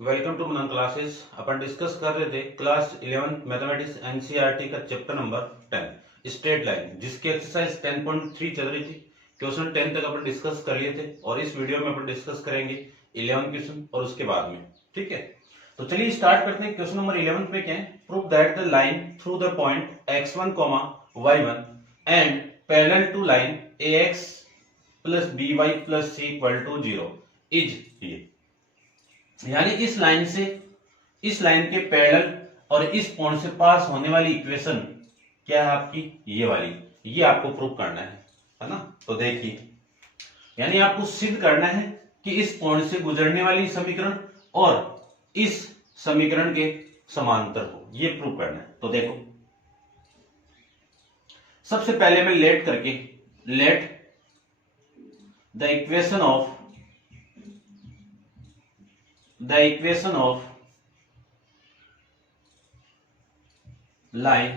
Welcome to Manan classes. अपन discuss कर रहे थे क्लास 11 मैथमेटिक्स एनसीईआरटी का चैप्टर नंबर 10 स्ट्रेट लाइन, जिसकी एक्सरसाइज 10.3 चल रही थी। क्वेश्चन 10 तक अपन डिस्कस कर लिए थे और इस वीडियो में अपन डिस्कस करेंगे 11 क्वेश्चन और उसके बाद में। ठीक है, तो चलिए स्टार्ट करते हैं। क्वेश्चन नंबर 11 में क्या है? Prove that the line through the point x1, y1 and parallel to line ax plus by plus c equal to 0 is ये। यानी इस लाइन के पैरेलल और इस पॉइंट से पास होने वाली इक्वेशन क्या है आपकी? ये वाली। ये आपको प्रूव करना है ना? तो देखिए, यानी आपको सिद्ध करना है कि इस पॉइंट से गुजरने वाली समीकरण और इस समीकरण के समांतर हो, ये प्रूव करना है। तो देखो, सबसे पहले मैं let the equation of line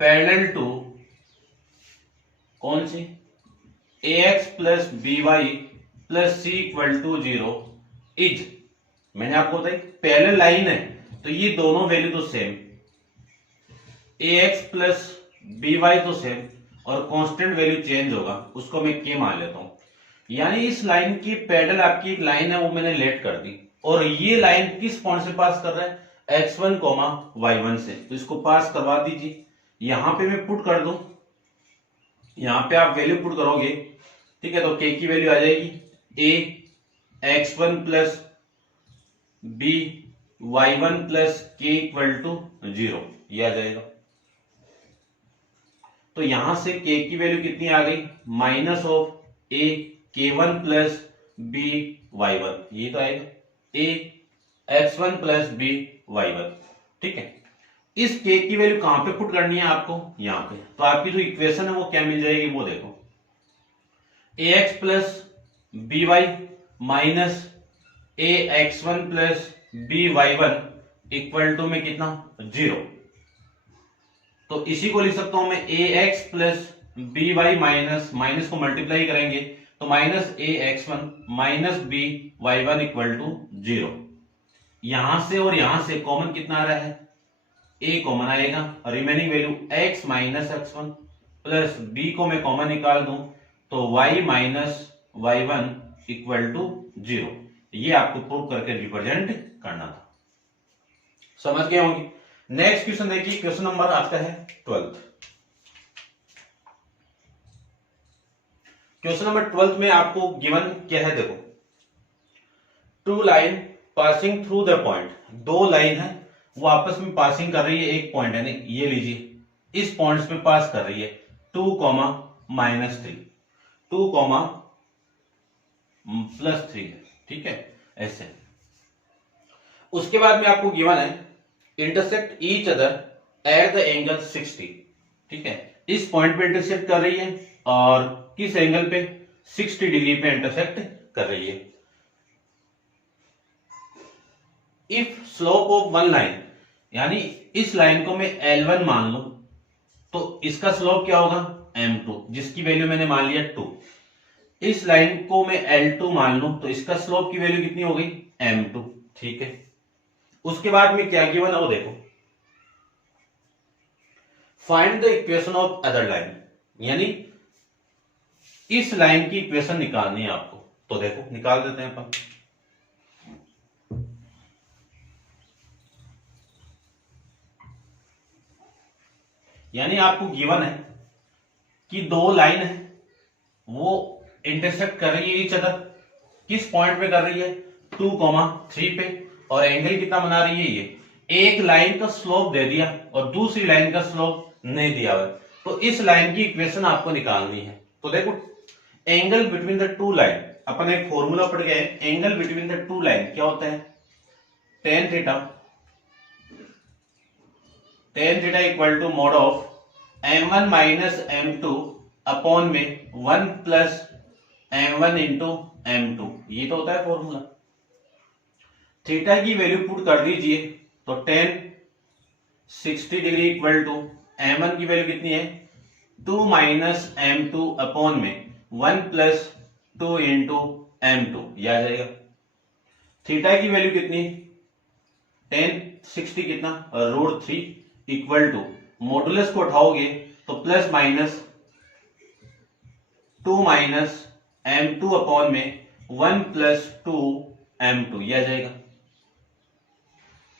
parallel to कौन सी? ax plus by plus c equal to 0 is. मैंने आपको बताई पैरेलल लाइन है तो ये दोनों वैल्यू तो सेम, ax प्लस by तो सेम और कांस्टेंट वैल्यू चेंज होगा, उसको मैं k मान लेता हूं। यानी इस लाइन की पैरेलल आपकी एक लाइन है, वो मैंने लेट कर दी, और ये लाइन किस पॉइंट से पास कर रहा है? x1, y1 से। तो इसको पास करवा दीजिए। यहां पे मैं पुट कर दूं, यहां पे आप वैल्यू पुट करोगे, ठीक है, तो k की वैल्यू आ जाएगी a x1 plus b y1 plus k equal to 0, ये आ जाएगा। तो यहां से k की वैल्यू कितनी आ गई? Minus of a k1 plus b y1, ये तो आएगा a x1 plus b y1। ठीक है, इस k की वैल्यू कहां पे पुट करनी है आपको? यहां पे। तो आपकी जो इक्वेशन है वो क्या मिल जाएगी? वो देखो, ax plus by minus a x1 plus b y1 equal to में कितना? 0। तो इसी को लिख सकता हूं मैं ax प्लस by माइनस को मल्टीप्लाई करेंगे तो minus a x1 minus b y1 equal to 0। यहां से और यहां से कॉमन कितना आ रहा है? a कॉमन आएगा, remaining value x minus x1 plus b को मैं कॉमन निकाल दूं तो y minus y1 equal to 0। ये आपको प्रूव करके रिप्रेजेंट करना था। समझ गए होंगे? नेक्स्ट क्वेश्चन देखिए, क्वेश्चन नंबर आपका है 12। क्वेश्चन नंबर 12 में आपको गिवन क्या है? देखो, two line passing through the point, दो लाइन है वो आपस में पासिंग कर रही है एक पॉइंट, यानी ये लीजिए, इस पॉइंट्स में पास कर रही है 2, -3, 2, +3 है। ठीक है, ऐसे। उसके बाद में आपको गिवन है intersect each other at the angle 60। ठीक है, इस पॉइंट पे इंटरसेक्ट कर रही है और किस एंगल पे? 60 डिग्री पे इंटरसेक्ट कर रही है। If slope of one line, यानी इस लाइन को मैं L1 मान लूं तो इसका स्लोप क्या होगा? M2, जिसकी वैल्यू मैंने मान लिया 2। इस लाइन को मैं L2 मान लूं तो इसका स्लोप की वैल्यू कितनी हो गई? M2। ठीक है, उसके बाद में क्या गिवन है वो देखो, find the equation of other line, यानी इस लाइन की इक्वेशन निकालनी है आपको। तो देखो, निकाल देते हैं अपन। यानी आपको गिवन है कि दो लाइन है वो इंटरसेक्ट कर रही है ईच अदर, किस पॉइंट पे कर रही है? 2, 3 पे, और एंगल कितना बना रही है? ये एक लाइन का स्लोप दे दिया और दूसरी लाइन का स्लोप नहीं दिया हुआ, तो इस लाइन की इक्वेशन आपको निकालनी है। तो देखो, angle between the two line, अपन एक फॉर्मूला पढ़ गए, angle between the two line क्या होता है? tan theta equal to mod of m1 minus m2 upon में 1 प्लस m1 इंटू m2, ये तो होता है फॉर्मूला। थीटा की वैल्यू पुट कर दीजिए तो tan 60 degree equal to m1 की वैल्यू कितनी है? 2 माइनस m2 अपॉन में 1 प्लस 2 इंटू m2, ये आ जाएगा। थीटा की वैल्यू कितनी, tan 60 कितना √3 इक्वल टू, मॉडुलस को उठाओगे तो plus minus 2 minus m2 upon में 1 प्लस 2 m2, ये आ जाएगा।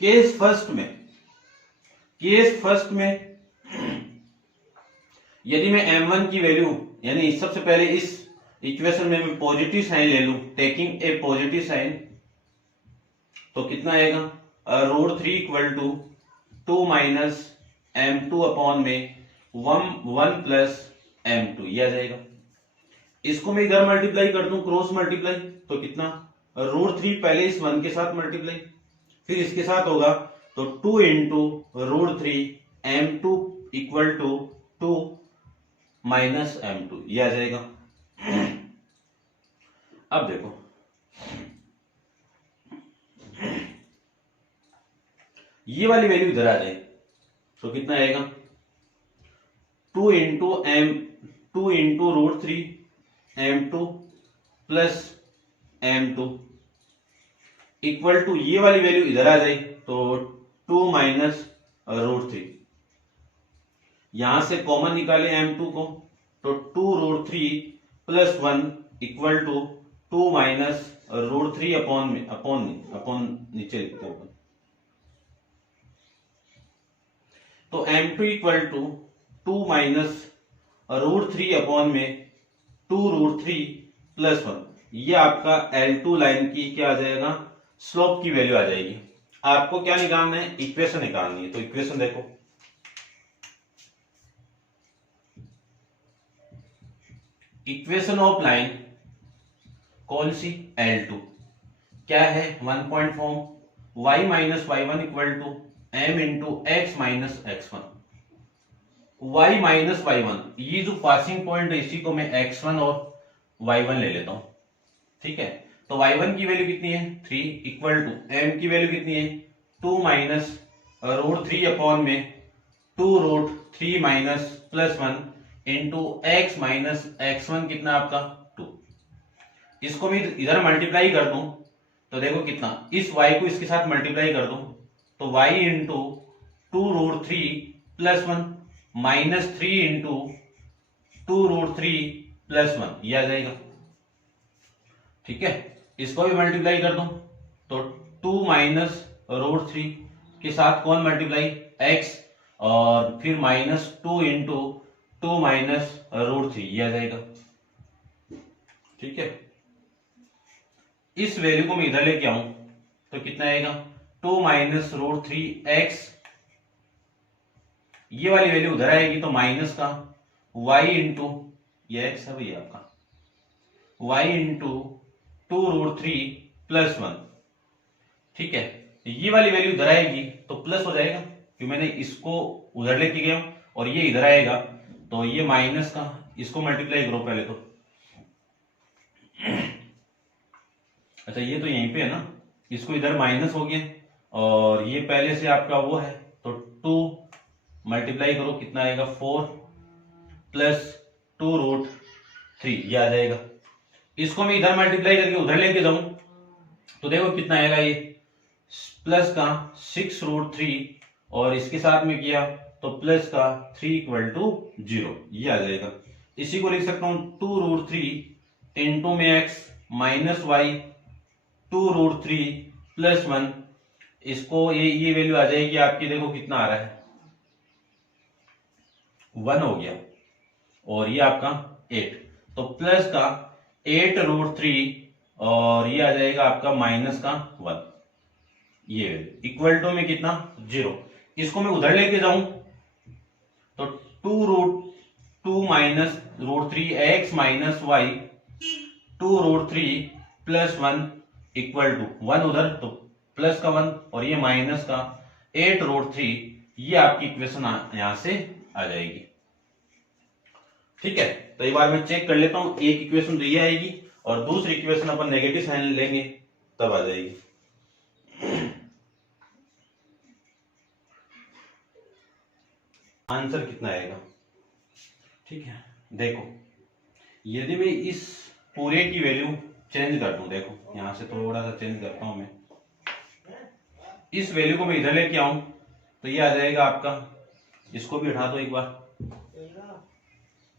केस फर्स्ट में यदि मैं m1 की वैल्यू, यानी सबसे पहले इस इक्वेशन में मैं पॉजिटिव साइन ले लूं, टेकिंग ए पॉजिटिव साइन, तो कितना आएगा √3 equal to 2 minus m2 upon में 1 प्लस m2, ये आ जाएगा। इसको मैं इधर मल्टीप्लाई कर दूं, क्रॉस मल्टीप्लाई, तो कितना √3 पहले इस 1 के साथ मल्टीप्लाई, फिर इसके साथ होगा तो 2 into √3 m2 equal to 2 minus m2, ये आ जाएगा। अब देखो ये वाली वैल्यू इधर आ जाए तो कितना आएगा 2 into √3 m2 plus m2 equal to, ये वाली वैल्यू इधर आ जाए तो 2 माइनस √3, यहां से कॉमन निकाले m2 को तो 2 √3 plus 1 equal to 2 minus √3 upon नीचे लिखते हैं, तो m2 equal to 2 minus √3 upon में 2 √3 प्लस 1, ये आपका L2 लाइन की क्या आ जाएगा, स्लोप की वैल्यू आ जाएगी। आपको क्या निकालना है, इक्वेशन निकालनी है, तो इक्वेशन देखो, इक्वेशन ऑफ लाइन कौन सी, L2, क्या है 1 point form y minus y1 equal to m into x minus x1, y minus y1, ये जो पासिंग पॉइंट है इसी को मैं x1 और y1 ले लेता हूं, ठीक है। तो y1 की वैल्यू कितनी है 3 इक्वल टू m की वैल्यू कितनी है 2 माइनस √3 अपॉन में 2 √3 minus plus 1 into x minus x1, कितना आपका 2। इसको मैं इधर मल्टीप्लाई कर दूं तो देखो कितना, इस y को इसके साथ मल्टीप्लाई कर दूं तो y into 2 √3 plus 1 minus 3 into 2 √3 plus 1, ये आ जाएगा, ठीक है। इसको भी मल्टीप्लाई कर दूं तो 2 माइनस √3 के साथ कौन मल्टीप्लाई x, और फिर माइनस 2 इंटू 2 माइनस √3, ये आ जाएगा, ठीक है। इस वैल्यू को मैं इधर लेके आऊं तो कितना आएगा 2 माइनस √3x, ये वाली वैल्यू उधर आएगी तो माइनस का y इंटू, ये x है भैया आपका, y इंटू 2 √3 प्लस 1, ठीक है। ये वाली वैल्यू इधर आएगी तो प्लस हो जाएगा, क्योंकि मैंने इसको उधर लेके गया हूं, और ये इधर आएगा तो ये माइनस का, इसको मल्टीप्लाई करो पहले तो, अच्छा ये तो यहीं पे है ना, इसको इधर माइनस हो गया, और ये पहले से आपका वो है तो 2 मल्टीप्लाई करो, कितना आएगा 4 प्लस 2 √3, ये आ जाएगा। इसको मैं इधर मल्टीप्लाई करके उधर लेके जाऊं तो देखो कितना आएगा, ये प्लस का 6 √3 और इसके साथ में किया तो प्लस का 3 इक्वल टू 0, ये आ जाएगा। इसी को लिख सकता हूं 2 √3 इंटू में x माइनस y 2 √3 प्लस 1, इसको ये वैल्यू आ जाएगी आपकी, देखो कितना आ रहा है 1 हो गया, और ये आपका 8, तो प्लस का 8 √3 और ये आ जाएगा आपका माइनस का 1, ये इक्वल टू में कितना 0। इसको मैं उधर लेके जाऊं तो 2 minus √3 x minus y 2 √3 plus 1 equal to 1 उधर तो प्लस का 1, और ये माइनस का 8 √3, ये आपकी इक्वेशन यहां से आ जाएगी, ठीक है। तो एक बार मैं चेक कर लेता हूं, एक इक्वेशन तो ये आएगी और दूसरी इक्वेशन अपन नेगेटिव साइन लेंगे तब आ जाएगी। आंसर कितना आएगा, ठीक है, देखो यदि मैं इस पूरे की वैल्यू चेंज कर दूं, देखो यहां से थोड़ा सा चेंज करता हूं मैं, इस वैल्यू को मैं इधर लेके आऊं तो ये आ जाएगा आपका, इसको भी उठा दो एक बार,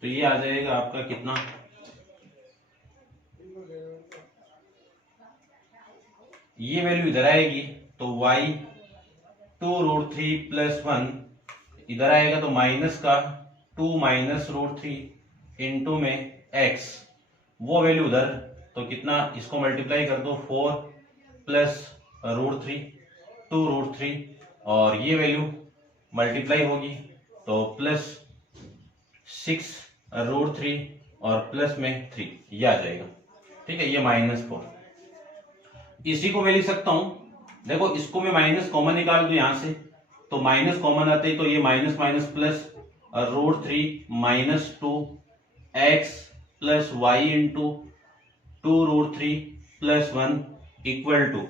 तो ये आ जाएगा आपका कितना, ये वैल्यू इधर आएगी तो y 2√3 प्लस 1 इधर आएगा तो माइनस का 2 माइनस √3 इंटू में x, वो वैल्यू उधर, तो कितना, इसको मल्टीप्लाई कर दो 4 प्लस √3 2√3 और ये वैल्यू मल्टीप्लाई होगी तो प्लस 6√3 और प्लस में 3, ये आ जाएगा। ठीक है, ये -4, इसी को मैं लिख सकता हूं, देखो इसको मैं माइनस कॉमन निकाल दूं यहां से, तो माइनस कॉमन आते ही तो ये minus minus plus √3 minus 2x plus y into 2√3 plus 1 equal to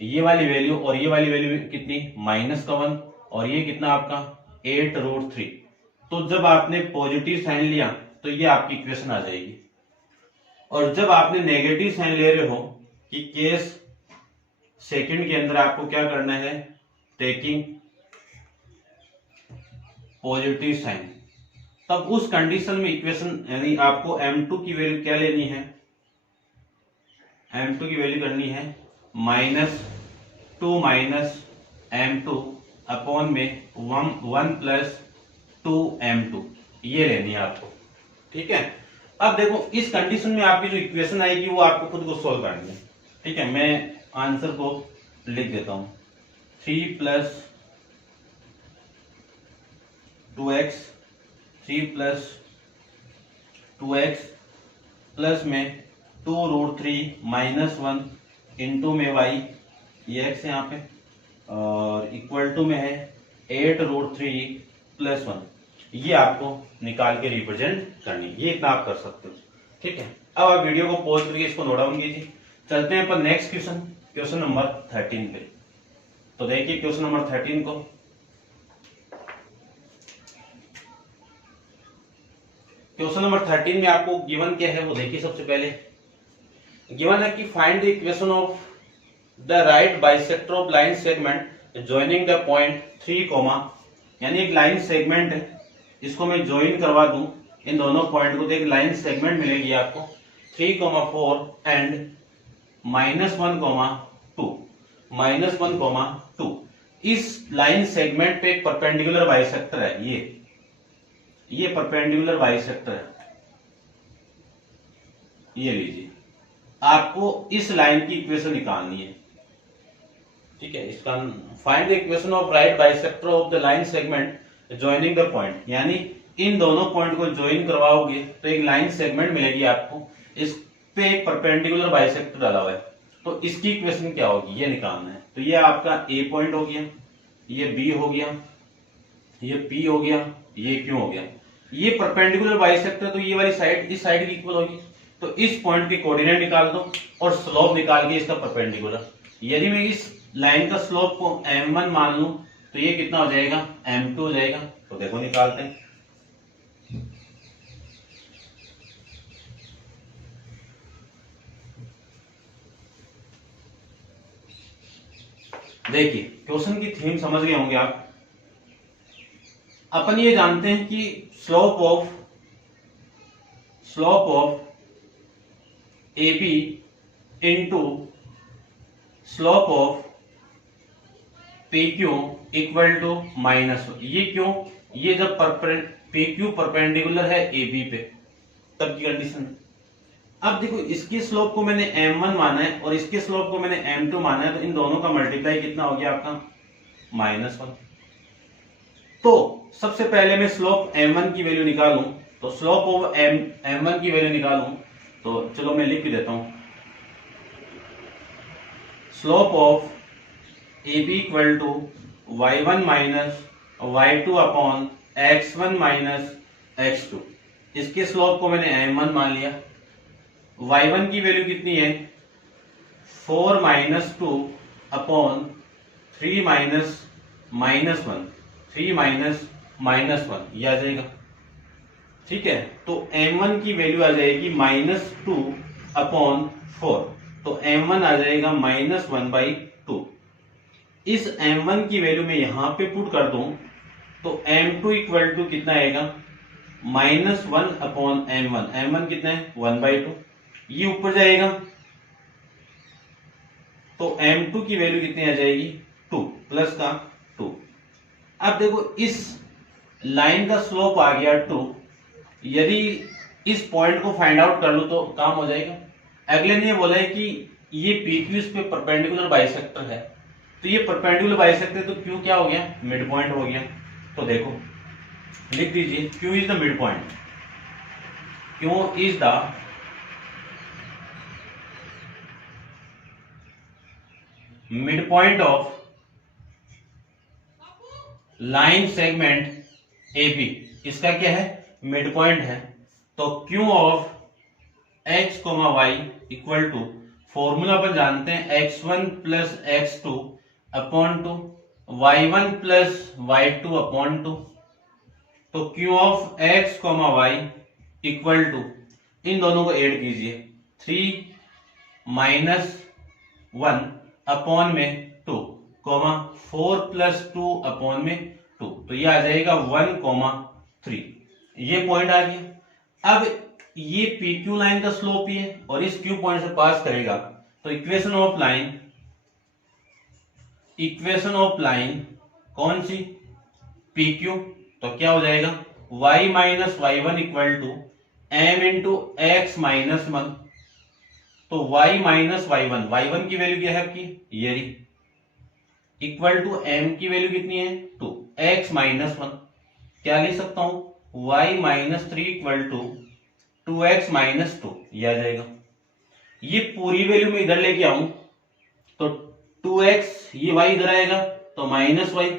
ये वाली वैल्यू और ये वाली वैल्यू कितनी, -1 और ये कितना आपका 8√3। तो जब आपने पॉजिटिव साइन लिया तो ये आपकी इक्वेशन आ जाएगी, और जब आपने नेगेटिव साइन ले रहे हो कि केस सेकंड के अंदर आपको क्या करना है, टेकिंग पॉजिटिव साइन, तब उस कंडीशन में इक्वेशन यानी आपको m2 की वैल्यू क्या लेनी है, m2 की वैल्यू करनी है -2 माइनस m2 अपॉन में 1 प्लस 2m2, ये लेनी है आपको। ठीक है, अब देखो इस कंडीशन में आपकी जो इक्वेशन आएगी वो आपको खुद को सोल्व करनी है। ठीक है, मैं आंसर को लिख देता हूं, 3 plus 2x 3 plus 2x plus में 2√3 माइनस 1 इंटू में y, ये x यहाँ पे, और इक्वल टू में है 8√3 प्लस 1, ये आपको निकाल के रिप्रेजेंट करनी, ये इतना आप कर सकते हो। ठीक है, अब आप वीडियो को पॉज करके इसको नोट डाउन कीजिए। चलते हैं पर नेक्स्ट क्वेश्चन, क्वेश्चन नंबर 13 पे। तो देखिए क्वेश्चन नंबर 13 को, क्वेश्चन नंबर 13 में आपको गिवन क्या है वो देखिए। सबसे पहले गिवन है कि find the equation of the right bisector of line segment joining the point 3, यानी एक लाइन सेगमेंट है, इसको मैं ज्वाइन करवा दूं इन दोनों पॉइंट को, तो एक लाइन सेगमेंट मिलेगी आपको 3, 4 एंड -1, 2 इस लाइन सेगमेंट पे एक परपेंडिकुलर बाइसेक्टर है, ये परपेंडिकुलर बाइसेक्टर है, ये लीजिए, आपको इस लाइन की इक्वेशन निकालनी है। ठीक है, इसका find the equation of right bisector of the line segment joining the point, यानी इन दोनों पॉइंट को ज्वाइन करवाओगे तो एक लाइन सेगमेंट मिलेगी आपको, इस पे एक परपेंडिकुलर बाइसेक्टर डाला हुआ है, तो इसकी इक्वेशन क्या होगी ये निकालना है। तो ये आपका ए पॉइंट हो गया, ये बी हो गया, ये पी हो गया, ये क्यू हो गया, ये परपेंडिकुलर बाइसेक्टर, तो ये वाली साइड इस साइड की इक्वल होगी, तो इस पॉइंट के कोऑर्डिनेट निकाल दो और स्लोप निकाल के इसका परपेंडिकुलर। यदि मैं इस लाइन का स्लोप को m1 मान लूं तो ये कितना हो जाएगा, m2 हो जाएगा। तो देखो निकालते हैं, देखिए क्वेश्चन की थीम समझ गए होंगे आप। अपन ये जानते हैं कि slope of AB into slope of PQ equal to -1। ये क्यों, ये जब PQ परपेंडिकुलर है AB पे तब की कंडीशन। अब देखो इसकी स्लोप को मैंने m1 माना है और इसके स्लोप को मैंने m2 माना है, तो इन दोनों का मल्टीप्लाई कितना हो गया आपका, -1। तो सबसे पहले मैं स्लोप m1 की वैल्यू निकालूं, तो स्लोप ऑफ m1 की वैल्यू निकालूं, तो चलो मैं लिख भी देता हूं, slope of AB equal to y1 minus y2 upon x1 minus x2। इसके स्लोप को मैंने m1 मान लिया, y1 की वैल्यू कितनी है 4 माइनस 2 अपॉन 3 माइनस -1, 3 माइनस -1, ये आ जाएगा। ठीक है, तो m1 की वैल्यू आ जाएगी -2/4, तो m1 आ जाएगा -1/2। इस m1 की वैल्यू मैं यहां पे पुट कर दूं तो m2 इक्वल टू कितना आएगा, -1/m1। m1 कितना है, 1/2। ये ऊपर जाएगा तो m2 की वैल्यू कितनी आ जाएगी, 2 प्लस का 2। अब देखो इस लाइन का स्लोप आ गया 2, यदि इस पॉइंट को फाइंड आउट कर लो तो काम हो जाएगा। अगले ने बोला है कि ये PQ इस पे परपेंडिकुलर बाइसेक्टर है, तो ये परपेंडिकुलर बाइसेक्टर, तो Q क्या हो गया, मिड पॉइंट हो गया। तो देखो लिख दीजिए Q is the mid point, Q is the mid point of line segment AB। इसका क्या है, मिड पॉइंट है। तो Q of x, y equal to, formula पर जानते हैं x1 plus x2 upon 2, y1 plus y2 upon 2। तो Q of x, y equal to, इन दोनों को ऐड कीजिए, 3 माइनस 1 अपॉन में 2, 4 प्लस 2 अपॉन में 2, तो ये आ जाएगा 1, 3। ये पॉइंट आ गया। अब ये PQ लाइन का स्लोप ही है और इस Q पॉइंट से पास करेगा, तो इक्वेशन ऑफ लाइन कौन सी, PQ। तो क्या हो जाएगा, y minus y1 equal to m into x minus 1। तो y माइनस y1 की वैल्यू क्या है आपकी, ये इक्वल टू m की वैल्यू कितनी है, 2, x माइनस 1। क्या लिख सकता हूं, y minus 3 equal to 2x minus 2, ये आ जाएगा। ये पूरी वैल्यू में इधर लेके आऊं तो 2x, ये y इधर आएगा तो माइनस y,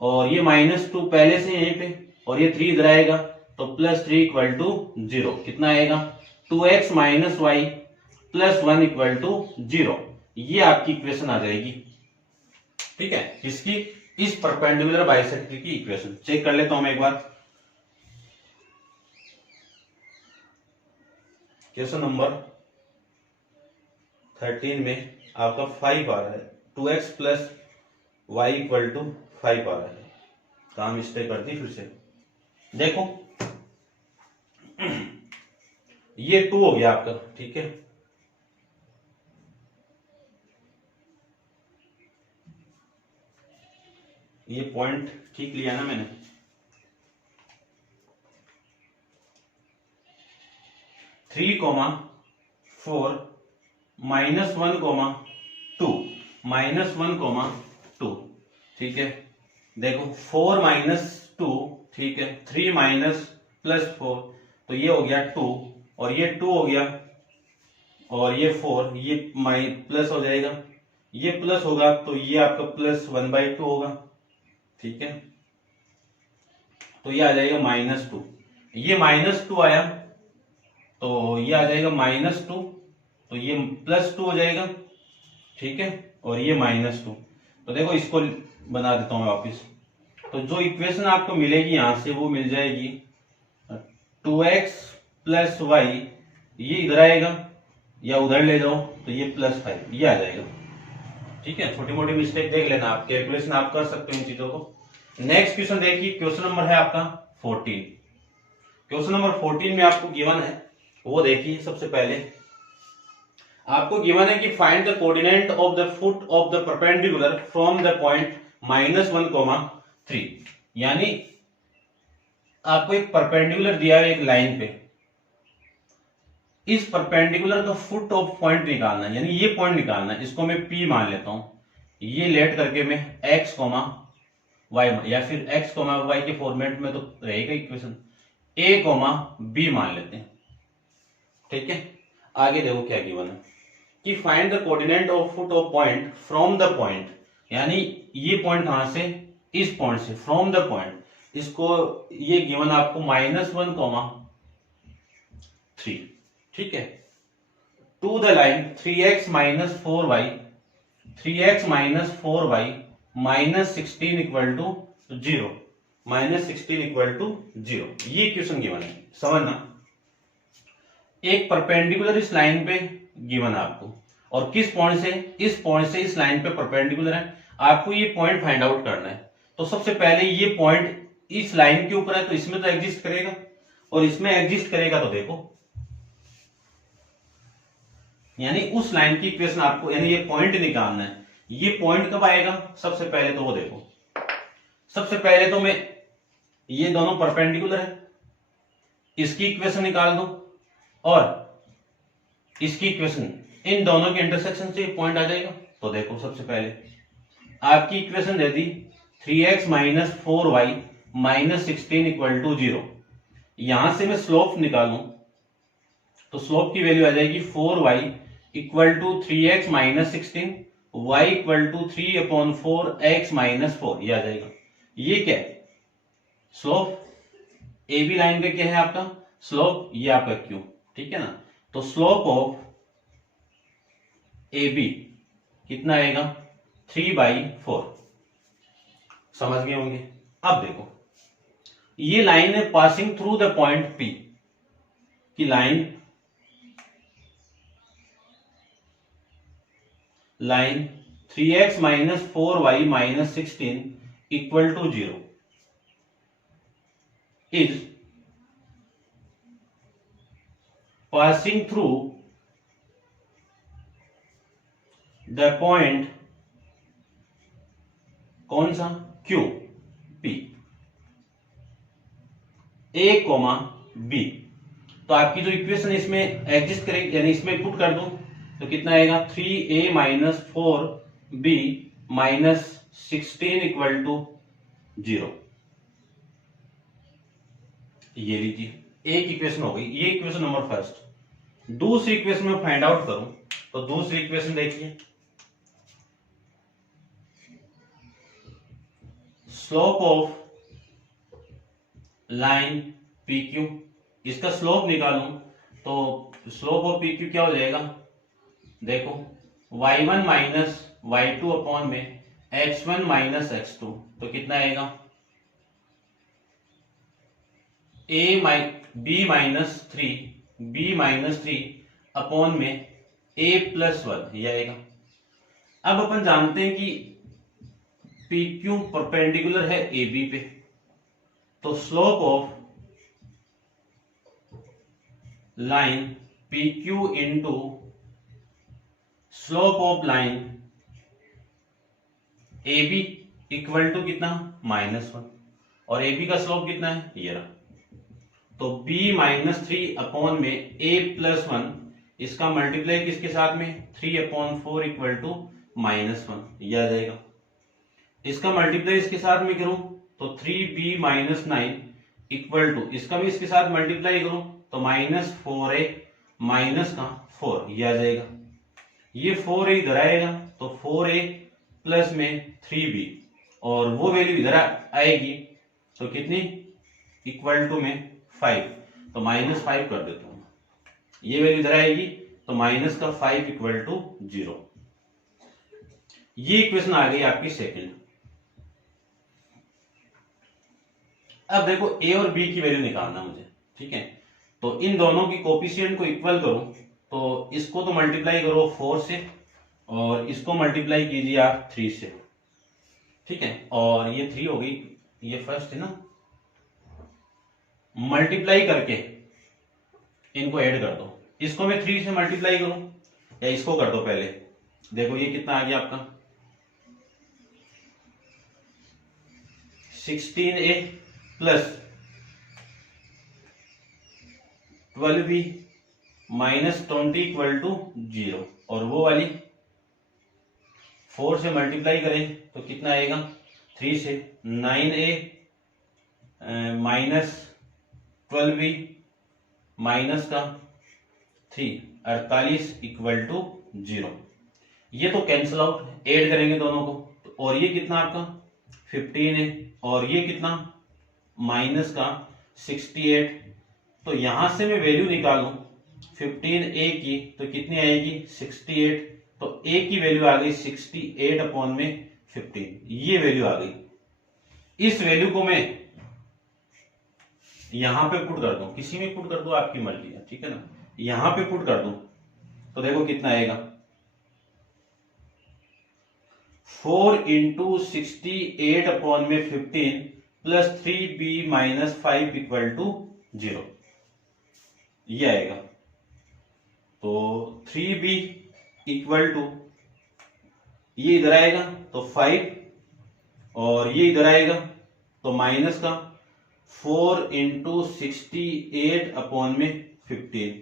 और ये -2 पहले से यहीं पे, और ये 3 इधर आएगा तो +3 इक्वल टू 0। कितना आएगा, 2x minus y plus 1 equal to 0। ये आपकी इक्वेशन आ जाएगी। ठीक है, इसकी, इस परपेंडिकुलर बाइसेक्टर की इक्वेशन चेक कर लेता हूं मैं एक बार। क्वेश्चन नंबर 13 में आपका 5 आ रहा है, 2x plus y equal to 5 आ रहा है। काम मिस्टेक कर दी फिर से, देखो ये 2 हो गया आपका, ठीक है। ये पॉइंट ठीक लिया ना मैंने, -3, -1, -2, ठीक है। देखो 4 - 2, ठीक है, 3 - +4, तो ये हो गया 2, और ये 2 हो गया, और ये 4, ये प्लस हो जाएगा, ये प्लस होगा तो ये आपका +1/2 होगा, ठीक है। तो ये आ जाएगा -2, ये -2 आया तो ये आ जाएगा -2, तो ये +2 हो जाएगा, ठीक है, और ये -2। तो देखो इसको बना देता हूं वापिस। तो जो इक्वेशन आपको मिलेगी यहां से वो मिल जाएगी 2x प्लस y, ये इधर आएगा या उधर ले जाओ तो ये +5, ये आ जाएगा, ठीक है। छोटी मोटी मिस्टेक देख लेना, आप कैलकुलेशन आप कर सकते हो इन चीजों को। नेक्स्ट क्वेश्चन देखिए, क्वेश्चन नंबर है आपका 14। क्वेश्चन नंबर 14 में आपको गिवन है, वो देखिए। सबसे पहले आपको गिवन है कि find the coordinate of the foot of the perpendicular from the point -1, 3। यानी आपको एक परपेंडिकुलर दिया है एक लाइन पे, इस परपेंडिकुलर का फुट ऑफ पॉइंट निकालना है, यानी ये पॉइंट निकालना है। इसको मैं P मान लेता हूं, ये लेट करके मैं x, y, या फिर x, y के फॉर्मेट में तो रहेगा इक्वेशन, a, b मान लेते हैं, ठीक है। आगे देखो क्या गिवन है कि find the coordinate of foot of point from the point, यानी ये पॉइंट कहां से, इस पॉइंट से, फ्रॉम द पॉइंट। इसको ये गिवन आपको -1, 3, ठीक है, to the line 3x - 4y, 3x - 4y -16 equal to 0। -16 equal to 0। ये इक्वेशन गिवन है, समझना। एक परपेंडिकुलर इस लाइन पे गिवन है आपको, और किस पॉइंट से, इस पॉइंट से इस लाइन पे परपेंडिकुलर है, आपको ये पॉइंट फाइंड आउट करना है। तो सबसे पहले ये पॉइंट इस लाइन के ऊपर है, तो इसमें तो एग्जिस्ट करेगा, और इसमें एग्जिस्ट करेगा, तो देखो यानी उस लाइन की इक्वेशन आपको, यानी ये पॉइंट निकालना है। ये पॉइंट कब आएगा, सबसे पहले तो वो देखो, सबसे पहले तो मैं, ये दोनों परपेंडिकुलर है, इसकी इक्वेशन निकाल दो, और इसकी इक्वेशन, इन दोनों के इंटरसेक्शन से पॉइंट आ जाएगा। तो देखो सबसे पहले आपकी इक्वेशन दे दी 3x - 4y - 16 इक्वल टू 0। यहां से मैं स्लोप निकालूं तो स्लोप की वैल्यू आ जाएगी 4y equal to 3x - 16, y equal to 3/4 x - 4, ये आ जाएगा। ये क्या है, स्लोप। ए बी लाइन पे क्या है आपका स्लोप, ये आपका क्यू, ठीक है ना। तो स्लोप ऑफ ए बी कितना आएगा, 3/4, समझ गए होंगे। अब देखो ये लाइन है passing through the point P की line 3x - 4y - 16 equal to 0 is passing through the point, कौन सा, Q P A, B। तो आपकी जो इक्वेशन इसमें एग्जिस्ट करेगी, यानी इसमें पुट कर दूं तो कितना आएगा, 3a - 4b - 16 इक्वल टू 0। ये लीजिए एक इक्वेशन हो गई, ये इक्वेशन नंबर फर्स्ट। दूसरी इक्वेशन में फाइंड आउट करूं तो दूसरी इक्वेशन देखिए, स्लोप ऑफ लाइन PQ, इसका स्लोप निकालूं तो स्लोप ऑफ PQ क्या हो जाएगा, देखो y1 - y2 अपॉन में x1 - x2, तो कितना आएगा, b - 3 अपॉन में a + 1, ये आएगा। अब अपन जानते हैं कि PQ परपेंडिकुलर है AB पे, तो slope of line PQ into slope of line AB equal to कितना, -1, और AB का स्लोप कितना है, ये रहा। तो b - 3 अपॉन में a + 1, इसका मल्टीप्लाई किसके साथ में, 3/4 इक्वल टू -1, ये आ जाएगा। इसका मल्टीप्लाई इसके साथ में करूं तो 3b - 9 इक्वल टू, इसका भी इसके साथ मल्टीप्लाई करूं तो -4a -4, ये आ जाएगा। ये 4a इधर आएगा तो 4a प्लस में 3b, और वो वैल्यू इधर आएगी तो कितनी, इक्वल टू में 5, तो -5 कर देता हूं। ये वैल्यू इधर आएगी तो -5 इक्वल टू 0। ये इक्वेशन आ गई आपकी सेकंड। अब देखो ए और बी की वैल्यू निकालना मुझे, ठीक है। तो इन दोनों की कोफिशिएंट को इक्वल करो, तो इसको तो मल्टीप्लाई करो 4 से, और इसको मल्टीप्लाई कीजिए आप 3 से, ठीक है। और ये 3 हो गई, ये फर्स्ट है ना, मल्टीप्लाई करके इनको ऐड कर दो। इसको मैं 3 से मल्टीप्लाई करूं या इसको कर दो पहले, देखो ये कितना आ गया आपका, 16a plus 12b -20 equal to 0, और वो वाली 4 से मल्टीप्लाई करें तो कितना आएगा, 3 से 9a -12b माइनस का 3 48 इक्वल टू 0। ये तो कैंसिल आउट, ऐड करेंगे दोनों को, और ये कितना आपका 15 है, और ये कितना माइनस का 68। तो यहां से मैं वैल्यू निकालूं 15a की तो कितनी आएगी 68, तो a की वैल्यू आ गई 68 अपॉन में 15, ये वैल्यू आ गई। इस वैल्यू को मैं यहां पे पुट कर दूं, किसी में पुट कर दूं, आपकी मर्जी है, ठीक है ना। यहां पे पुट कर दूं तो देखो कितना आएगा, 4 इंटू 68 अपॉन में 15 plus 3b minus 5 equal to 0, ये आएगा। तो 3b इक्वल टू, ये इधर आएगा तो 5 और ये इधर आएगा तो माइनस का 4 इंटू 68 अपॉन में 15,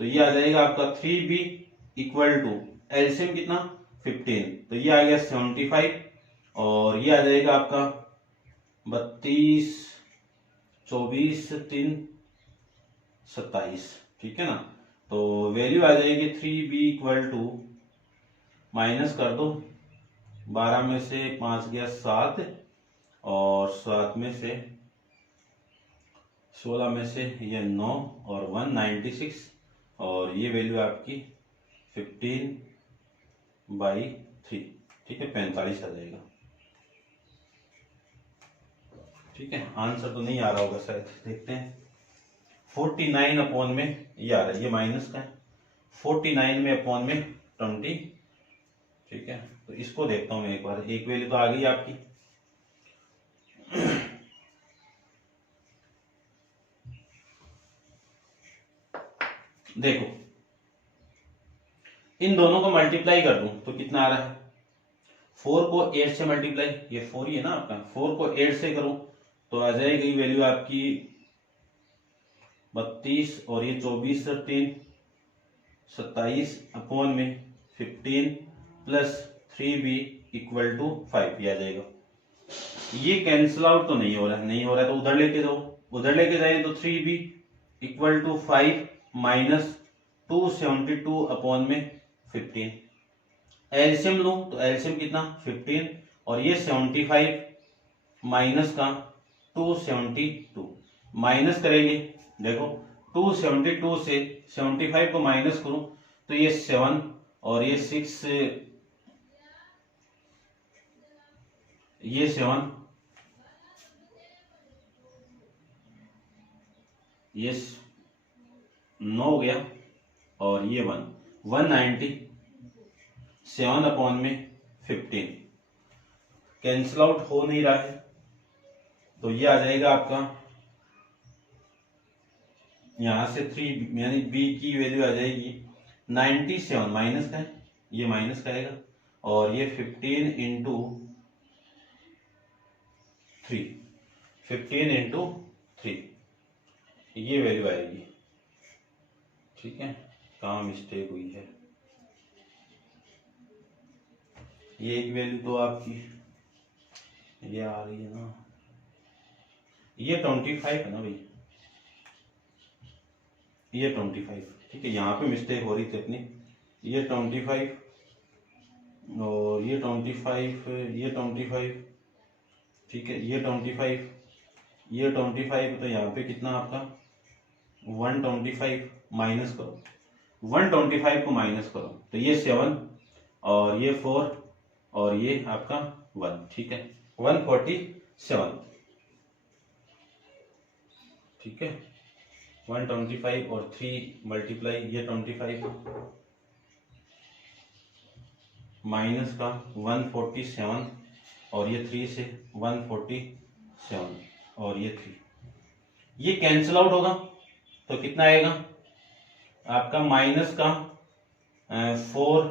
तो ये आ जाएगा आपका 3b इक्वल टू एलसीएम कितना 15, तो ये आ गया 75 और ये आ जाएगा आपका 32, 24, 3, 27, ठीक है ना। तो वैल्यू आ जाएगी 3b इक्वल टू, माइनस कर दो, 12 में से 5 गया 7 और 7 में से 16 में से ये 9 और 196 और ये वैल्यू आपकी 15/3, ठीक है, 45 आ जाएगा। ठीक है, आंसर तो नहीं आ रहा होगा शायद, देखते हैं। 49 अपॉन में ये आ रहा है, ये माइनस का है, 49 में अपॉन में 20, ठीक है। तो इसको देखता हूं मैं एक बार, एक वैल्यू तो आ गई आपकी। देखो इन दोनों को मल्टीप्लाई कर दूं तो कितना आ रहा है, 4 को 8 से मल्टीप्लाई, ये 4 ही है ना आपका, 4 को 8 से करूं तो आ जाएगी वैल्यू आपकी 32 और ये 24 और 3 27 अपॉन में 15 प्लस 3b इक्वल टू 5, ये आ जाएगा। ये कैंसिल आउट तो नहीं हो रहा है, नहीं हो रहा है तो उधर लेके जाओ, उधर लेके जाए तो 3b equal to 5 minus 272 upon में 15, एलसीएम लो तो एलसीएम कितना 15 और ये 75 माइनस का 272, माइनस करेंगे, देखो 272 से 75 को माइनस करूं तो ये 7 और ये 6, ये 7, ये 9 हो गया और ये 197 अपॉन में 15, कैंसिल आउट हो नहीं रहा है तो ये आ जाएगा आपका, यहां से 3 यानी b की वैल्यू आ जाएगी 97, माइनस का है, ये माइनस का आएगा और ये 15 इंटू 3, 15 इंटू 3, ये वैल्यू आएगी, ठीक है। कहाँ मिस्टेक हुई है, ये एक वैल्यू तो आपकी ये आ रही है ना, ये 25 है ना भाई, ये 25, ठीक है, यहाँ पे मिस्टेक हो रही थी अपनी, ये 25 और ये 25, ये 25, ठीक है, ये 25, ये 25, तो यहाँ पे कितना आपका 125, माइनस करो 125 को माइनस करो तो ये 7 और ये 4 और ये आपका 1, ठीक है, 147, ठीक है, 125 और 3 मल्टीप्लाई, ये 25 माइनस का 147 और ये 3 से 147 और ये 3, ये कैंसिल आउट होगा तो कितना आएगा आपका, माइनस का 4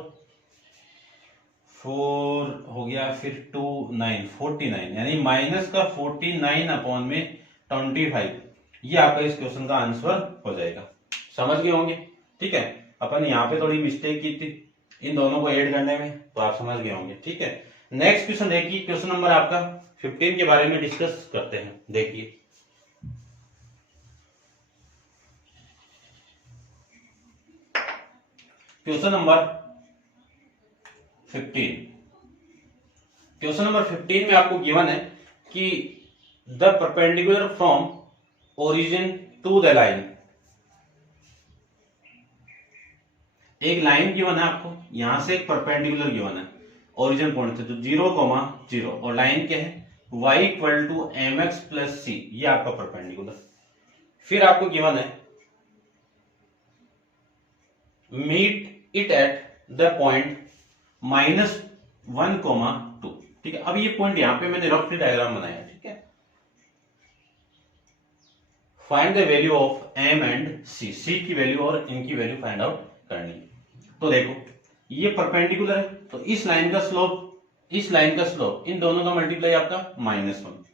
हो गया, फिर 2 9 49, यानी माइनस का 49 अपॉन में 25, ये आपका इस क्वेश्चन का आंसर हो जाएगा। समझ गए होंगे, ठीक है। अपन यहाँ पे थोड़ी मिस्टेक की थी इन दोनों को ऐड करने में, तो आप समझ गए होंगे, ठीक है। नेक्स्ट क्वेश्चन देखिए, क्वेश्चन नंबर आपका 15 के बारे में डिस्कस करते हैं। देखिए क्वेश्चन नंबर 15, क्वेश्चन नंबर 15 में आपको गिवन है कि the perpendicular from origin to the line, एक लाइन गिवन है आपको, यहां से एक परपेंडिकुलर गिवन है ओरिजिन पॉइंट से, तो 0, 0 और लाइन क्या है y equal to M X plus C, ये आपका परपेंडिकुलर। फिर आपको गिवन है meet it at the point -1, 2। ठीक है, अब ये पॉइंट यहां पे मैंने रफली डायग्राम बनाया। ठीक है, find the value of M and C, C की वैल्यू और इनकी वैल्यू फाइंड आउट करनी है। तो देखो ये परपेंडिकुलर है, तो इस लाइन का स्लोप, इस लाइन का स्लोप, इन दोनों का मल्टीप्लाई आपका -1।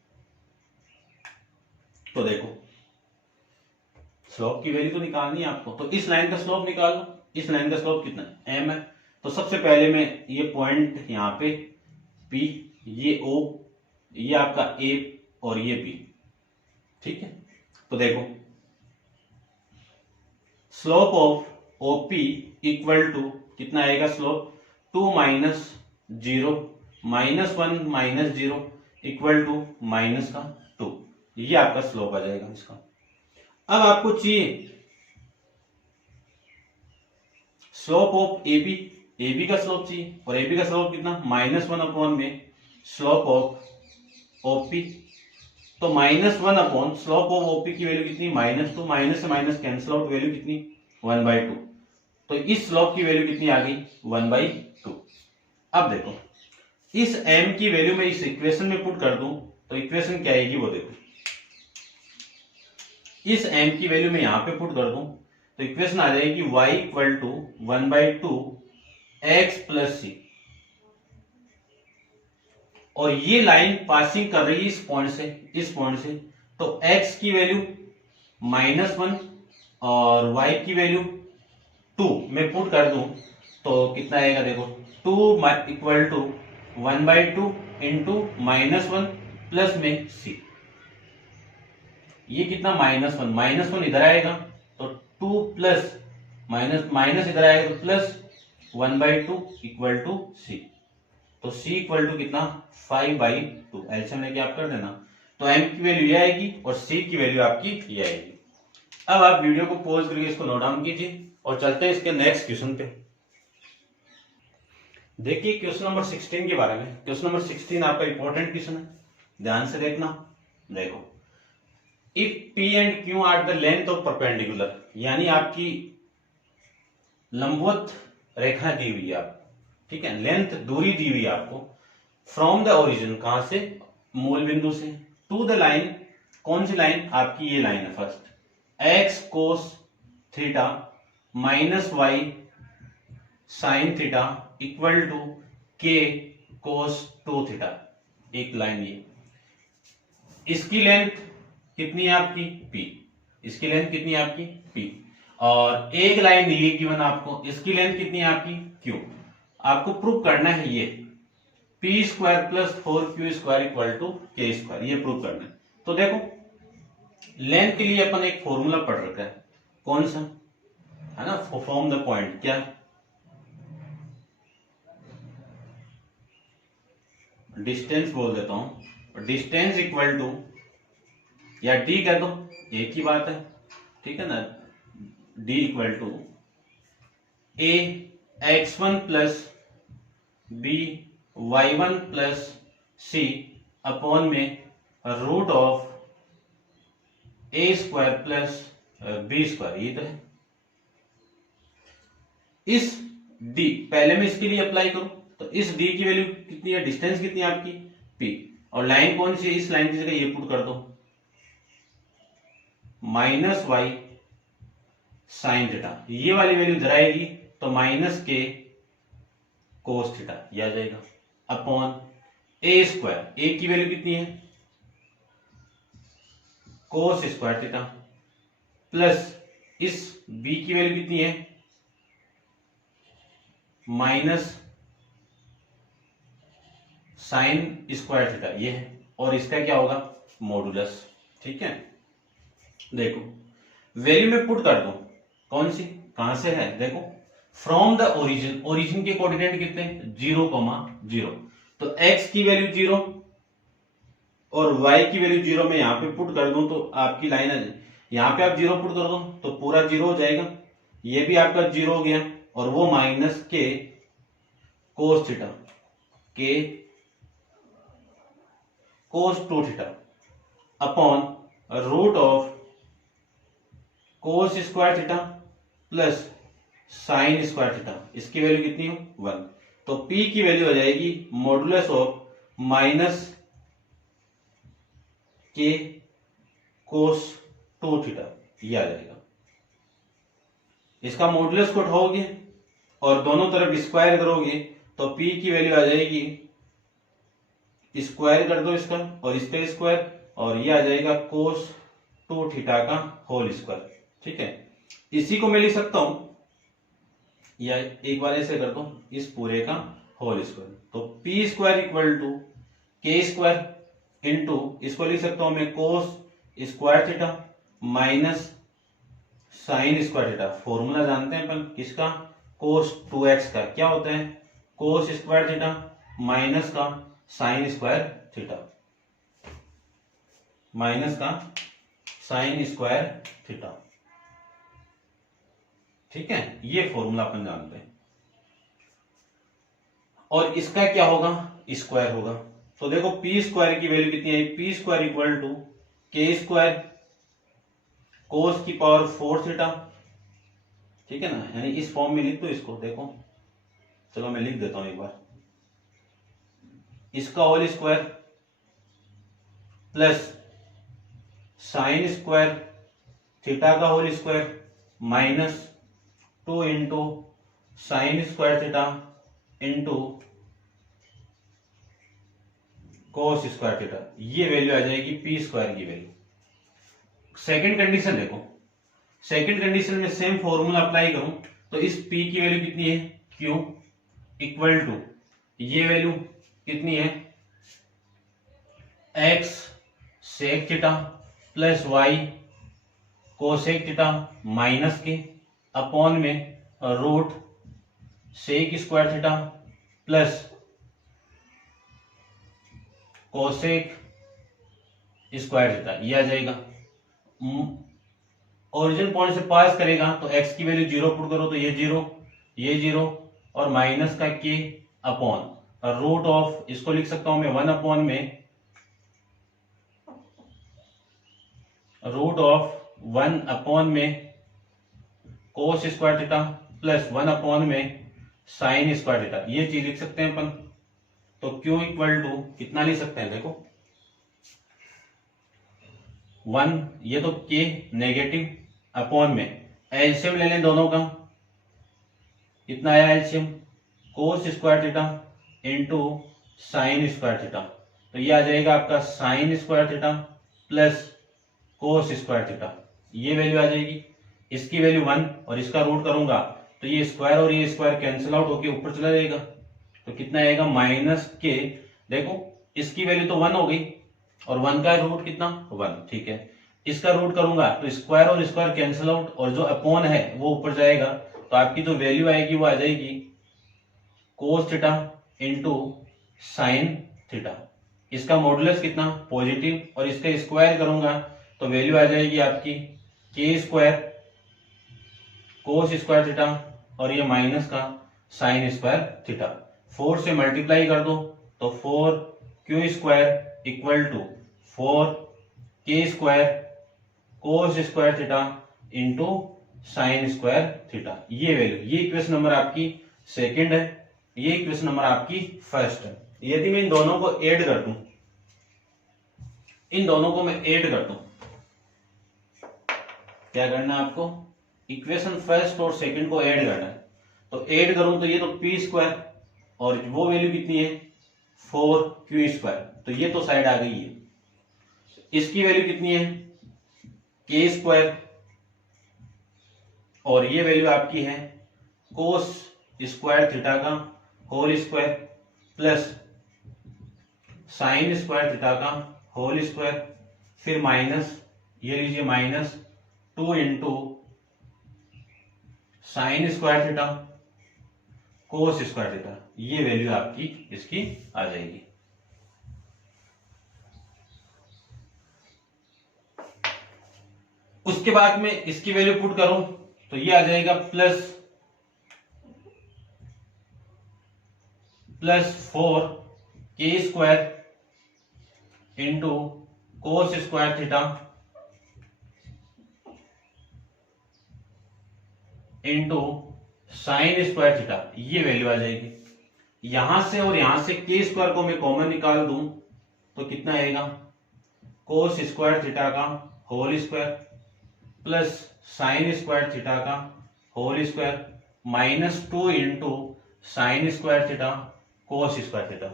तो देखो स्लोप की वैल्यू तो निकालनी है आपको, तो इस लाइन का स्लोप निकालो। इस लाइन का स्लोप कितना है, m है। तो सबसे पहले मैं ये पॉइंट यहां पे P, ये O, ये आपका A और ये B। ठीक है, तो देखो slope of OP equal to कितना आएगा स्लोप, 2 - 0 -1 -0 इक्वल टू -2। ये आपका स्लोप आ जाएगा इसका। अब आपको चाहिए स्लोप ऑफ एबी, एबी का स्लोप चाहिए, और एबी का स्लोप कितना, -1 अपॉन में स्लोप ऑफ ओपी। तो -1 अपॉन स्लोप ऑफ ओपी की वैल्यू कितनी, -2, माइनस से माइनस कैंसिल आउट, वैल्यू कितनी 1/2। तो इस स्लोप की वैल्यू कितनी आ गई 1/2। अब देखो इस m की वैल्यू में इस इक्वेशन में पुट कर दूं तो इक्वेशन क्या आएगी वो देखो। इस m की वैल्यू में यहां पे पुट कर दूं तो इक्वेशन आ जाएगी y equal to 1/2 x plus C. और ये लाइन पासिंग कर रही है इस पॉइंट से, इस पॉइंट से, तो x की वैल्यू -1 और y की वैल्यू 2 में पुट कर दूं तो कितना आएगा देखो, 2 इक्वल टू 1/2 इंटू -1 प्लस में c। ये कितना -1 इधर आएगा तो 2 प्लस माइनस इधर आएगा तो प्लस 1/2 इक्वल टू c। तो c इक्वल टू कितना 5/2। एलसीएम लेके आप कर देना, तो m की वैल्यू ये आएगी और c की वैल्यू आपकी ये आएगी। अब आप वीडियो को पॉज करके इसको नोट डाउन कीजिए और चलते हैं इसके नेक्स्ट क्वेश्चन पे। देखिए क्वेश्चन नंबर 16 के बारे में। क्वेश्चन नंबर 16 आपका इंपॉर्टेंट क्वेश्चन है, ध्यान से देखना। देखो if P and Q are the length of perpendicular, यानी आपकी लंबवत रेखा दी हुई है आपको। ठीक है, लेंथ दूरी दी हुई है आपको फ्रॉम द ओरिजिन, कहां से, मूल बिंदु से, टू द लाइन, कौन सी लाइन आपकी ये लाइन है first, x cos theta minus y sine theta equal to k cos 2 theta. एक लाइन ये, इसकी लेंथ कितनी है आपकी p, इसकी लेंथ कितनी है आपकी p, और एक लाइन ये गिवन आपको, इसकी लेंथ कितनी है आपकी q। आपको प्रूव करना है ये p square plus 4q square equal to k square, ये प्रूव करना है। तो देखो लेंथ के लिए अपन एक फॉर्मूला पढ़ रखा है, कौन सा है ना, फ्रॉम द पॉइंट, क्या डिस्टेंस बोल देता हूं, डिस्टेंस इक्वल टू, या d कह दो, एक ही बात है, ठीक है ना, d equal to a x1 plus b y1 plus c upon में root of a square plus b square, ये तो है। इस d पहले मैं इसके लिए अप्लाई करूं तो इस d की वैल्यू कितनी है, डिस्टेंस कितनी है आपकी p, और लाइन कौन सी है, इस लाइन की जगह ये पुट कर दो -y साइन थीटा, ये वाली वैल्यू इधर आएगी तो -k कोस थीटा ये आ जाएगा अपॉन a स्क्वायर, a की वैल्यू कितनी है कोस स्क्वायर थीटा, प्लस इस b की वैल्यू कितनी है माइनस साइन स्क्वायर थीटा ये है, और इसका क्या होगा मॉडुलस। ठीक है, देखो वैल्यू में पुट कर दो, कौन सी, कहां से है, देखो फ्रॉम द ओरिजिन, ओरिजिन के कोऑर्डिनेट कितने 0,0, तो x की वैल्यू 0 और y की वैल्यू 0 में यहां पे पुट कर दूं तो आपकी लाइन है, यहां पे आप 0 पुट कर दो तो पूरा 0 हो जाएगा, ये भी आपका 0 हो गया, और वो -k cos theta, k cos 2 theta upon root of cos square theta plus sine square theta. इसकी वैल्यू कितनी हो 1। तो P की वैल्यू हो जाएगी मॉडुलस ऑफ माइनस के कोस 2 थीटा, ये आ जाएगा। इसका मॉडुलस को उठाओगे और दोनों तरफ स्क्वायर करोगे तो P की वैल्यू आ जाएगी, स्क्वायर कर दो इसका और इसका स्क्वायर, और ये आ जाएगा कोस 2 थीटा का होल स्क्वायर। ठीक है, इसी को मैं लिख सकता हूं, या एक बार ऐसे कर दो, इस पूरे का होल स्क्वायर। तो P स्क्वायर इक्वल टू के स्क्वायर इंटू, इसको लिख सकता हूं मैं कोस square theta minus sign square theta. Formula जानते हैं अपन किसका, कोस 2x का क्या होता है, कोस स्क्वायर थीटा माइनस का साइन स्क्वायर थीटा, माइनस का साइन स्क्वायर थीटा। ठीक है, ये फॉर्मूला अपन जानते हैं। और इसका क्या होगा, स्क्वायर होगा। तो देखो पी स्क्वायर की वैल्यू कितनी है, पी स्क्वायर इक्वल टू के स्क्वायर कोस की पावर 4 थीटा। ठीक है ना, यानी इस फॉर्म में लिख दो इसको। देखो चलो मैं लिख देता हूं एक बार, इसका whole square plus sine square theta का whole square minus 2 into sine square theta into cos square theta. ये वैल्यू आ जाएगी पी स्क्वायर की वैल्यू। सेकंड कंडीशन देखो, सेकंड कंडीशन में सेम फॉर्मूला अप्लाई करूं तो इस P की वैल्यू कितनी है, Q इक्वल टू ये वैल्यू कितनी है, x sec theta plus y cosec theta minus K upon में root sec square theta plus cosec square theta, ये आ जाएगा। ओरिजिन पॉइंट से पास करेगा तो x की वैल्यू 0 पुट करो तो ये 0, ये 0 और माइनस का k अपॉन रूट ऑफ, इसको लिख सकता हूं मैं 1 अपॉन में रूट ऑफ 1 अपॉन में कोस स्क्वायर थीटा प्लस 1 अपॉन में साइन स्क्वायर थीटा, ये चीज लिख सकते हैं अपन। तो Q इक्वल टू कितना लिख सकते हैं, देखो 1, ये तो K नेगेटिव अपॉन में एलसीएम ले लें दोनों का, कितना आया एलसीएम, कोस square theta into sine square theta. तो ये आ जाएगा आपका sign square theta plus cos square theta, ये वैल्यू आ जाएगी। इसकी वैल्यू 1 और इसका रूट करूंगा तो ये स्क्वायर और ये स्क्वायर कैंसिल आउट होके ऊपर चला जाएगा। तो कितना आएगा माइनस के, देखो इसकी वैल्यू तो 1 हो गई और 1 का रूट कितना 1। ठीक है, इसका रूट करूंगा तो स्क्वायर और स्क्वायर कैंसिल आउट और जो अपॉन है वो ऊपर जाएगा। तो आपकी जो वैल्यू आएगी वो आ जाएगी cos theta into sine theta. इसका मॉडुलस कितना पॉजिटिव और इसका स्क्वायर करूंगा तो वैल्यू आ जाएगी आपकी के स्क्वायर कोस स्क्वायर थीटा और ये माइनस का साइन स्क्वायर थीटा। 4 से मल्टीप्लाई कर दो तो 4 क्यू स्क्वायर इक्वल टू 4 के स्क्वायर कोस square theta into sine square theta, ये वैल्यू। ये इक्वेशन नंबर आपकी सेकंड है, ये इक्वेशन नंबर आपकी फर्स्ट है। यदि मैं इन दोनों को ऐड कर दूं, इन दोनों को मैं ऐड कर दूं, क्या करना है आपको, इक्वेशन फर्स्ट और सेकंड को ऐड करना है। तो ऐड करूं तो ये तो पी स्क्वायर और वो वैल्यू कितनी है 4 क्यू स्क्वायर, तो ये तो साइड आ गई है। इसकी वैल्यू कितनी है के स्क्वायर और ये वैल्यू आपकी है कोस स्क्वायर थीटा का whole square plus sine square theta का होल स्क्वायर, फिर माइनस, ये लीजिए minus 2 into sine square theta cos square theta, ये वैल्यू आपकी इसकी आ जाएगी। उसके बाद में इसकी वैल्यू पुट करूं तो ये आ जाएगा प्लस 4 के square into cos square theta into sine square theta, ये वैल्यू आ जाएगी। यहां से और यहां से के स्क्वायर को मैं कॉमन निकाल दूं तो कितना आएगा, कोस स्क्वायर थीटा का whole square plus sine square theta का whole square minus 2 into sine square theta cos square theta.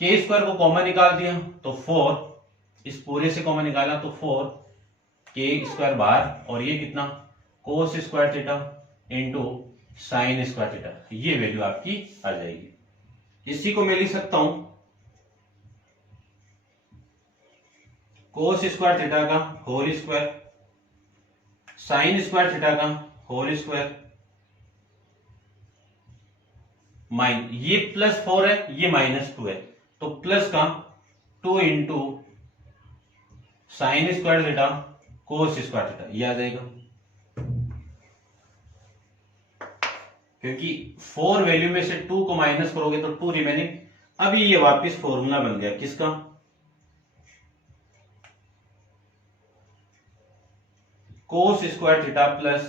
K square को कॉमन निकाल दिया तो 4, इस पूरे से कॉमन निकाला तो 4 के स्क्वायर बाहर, और ये कितना cos square theta into sine square theta, ये वैल्यू आपकी आ जाएगी। इसी को मैं लिख सकता हूं कोस स्क्वायर थीटा का whole square sine square theta का होल स्क्वायर ये प्लस 4 है, ये माइनस 2 है, तो प्लस का 2 into sine square theta cos square theta, ये आ जाएगा। क्योंकि 4 वैल्यू में से 2 को माइनस करोगे तो 2 रिमेनिंग। अभी ये वापस फॉर्मूला बन गया किसका, कोस square theta plus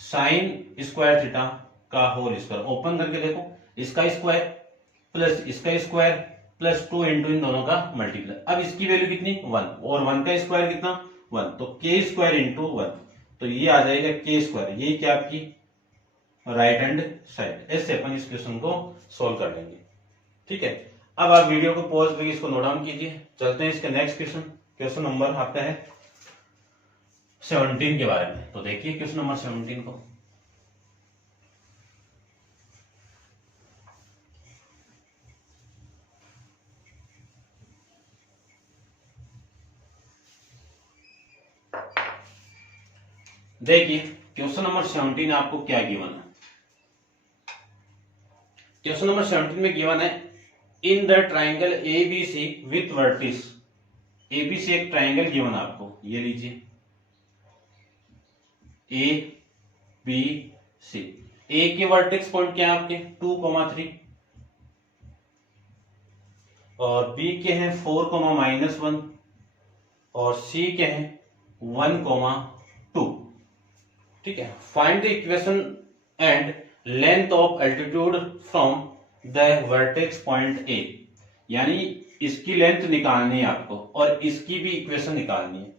sine square theta का होल स्क्वायर। ओपन करके देखो, इसका स्क्वायर प्लस इसका स्क्वायर प्लस 2 इंटू इन दोनों का मल्टीप्लाई। अब इसकी वैल्यू कितनी 1, और 1 का स्क्वायर कितना 1, तो के स्क्वायर इंटू 1, तो ये आ जाएगा के स्क्वायर। ये क्या आपकी राइट हैंड साइड। ऐसे अपन इस क्वेश्चन को सोल्व कर लेंगे। ठीक है, अब आप वीडियो को पॉज करके इसको नोट डाउन कीजिए। चलते हैं इसके नेक्स्ट क्वेश्चन। क्वेश्चन नंबर आपका है 17 के बारे में। तो देखिए क्वेश्चन नंबर 17 को। देखिए क्वेश्चन नंबर 17 आपको क्या गिवन है। क्वेश्चन नंबर 17 में गिवन है in the triangle ABC with vertices. ABC एक ट्राइंगल गिवन है आपको, ये लीजिए ए बी सी। ए के वर्टेक्स पॉइंट क्या है आपके 2,3, और बी के हैं 4,-1, और सी के हैं 1,2। ठीक है, find the equation and length of altitude from the vertex point A. यानी इसकी लेंथ निकालनी है आपको और इसकी भी इक्वेशन निकालनी है।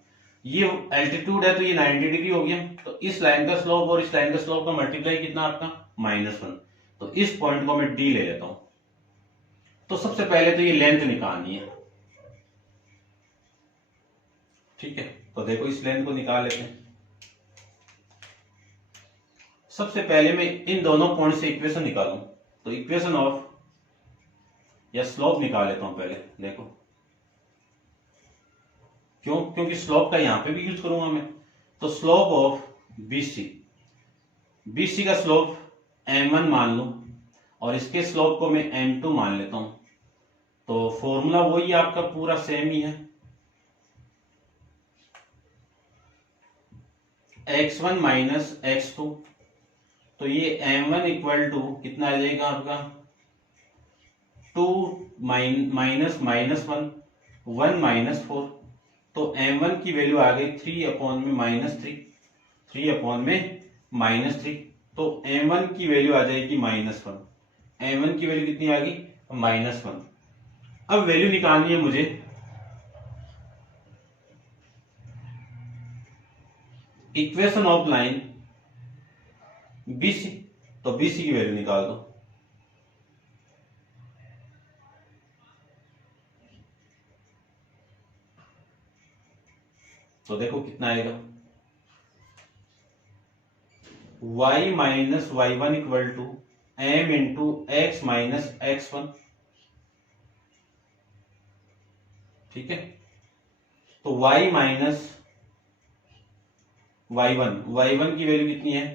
ये एल्टीट्यूड है तो ये 90 डिग्री हो गया, तो इस लाइन का स्लोप और इस लाइन का स्लोप का मल्टीप्लाई कितना आपका -1, तो इस पॉइंट को मैं डी ले लेता हूं। तो सबसे पहले तो ये लेंथ निकालनी है। ठीक है, तो देखो इस लेंथ को निकाल लेते हैं। सबसे पहले मैं इन दोनों पॉइंट से इक्वेशन निकालूं, तो इक्वेशन ऑफ या स्लोप निकाल लेता हूं पहले। देखो क्यों, क्योंकि स्लोप का यहां पे भी यूज करूंगा मैं। तो स्लोप ऑफ बीसी, बीसी का स्लोप m1 मान लूं और इसके स्लोप को मैं m2 मान लेता हूं। तो फॉर्मूला वही आपका पूरा सेम ही है, x1 माइनस x2। तो ये m1 इक्वल टू कितना आ जाएगा आपका 2 माइनस -1, 1 -4। तो m1 की वैल्यू आ गई 3/-3, 3/-3। तो m1 की वैल्यू आ जाएगी -1। m1 की वैल्यू कितनी आ गई -1। अब वैल्यू निकालनी है मुझे इक्वेशन ऑफ लाइन बीसी। तो बीसी की वैल्यू निकाल दो। तो देखो कितना आएगा y minus y1 equal to m into x minus x1। ठीक है, तो y माइनस y1 की वैल्यू कितनी है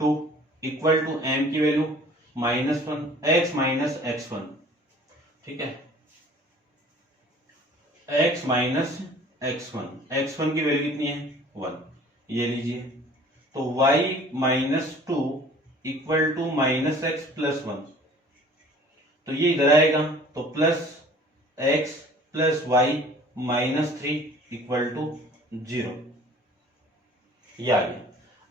2 इक्वल टू m की वैल्यू -1, x माइनस x1। ठीक है, x माइनस x1 की वैल्यू कितनी है 1, ये लीजिए। तो y -2 इक्वल टू -x + 1। तो ये इधर आएगा, तो plus x plus y minus 3 equal to 0, ये आ गया।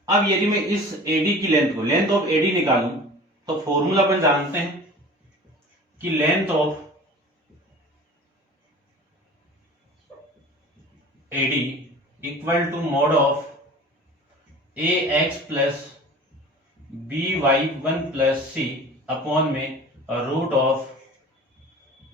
अब यदि मैं इस एडी की लेंथ ऑफ एडी निकालूं तो फॉर्मूला अपन जानते हैं कि length of AD equal to mod of A X plus B Y one plus C upon में root of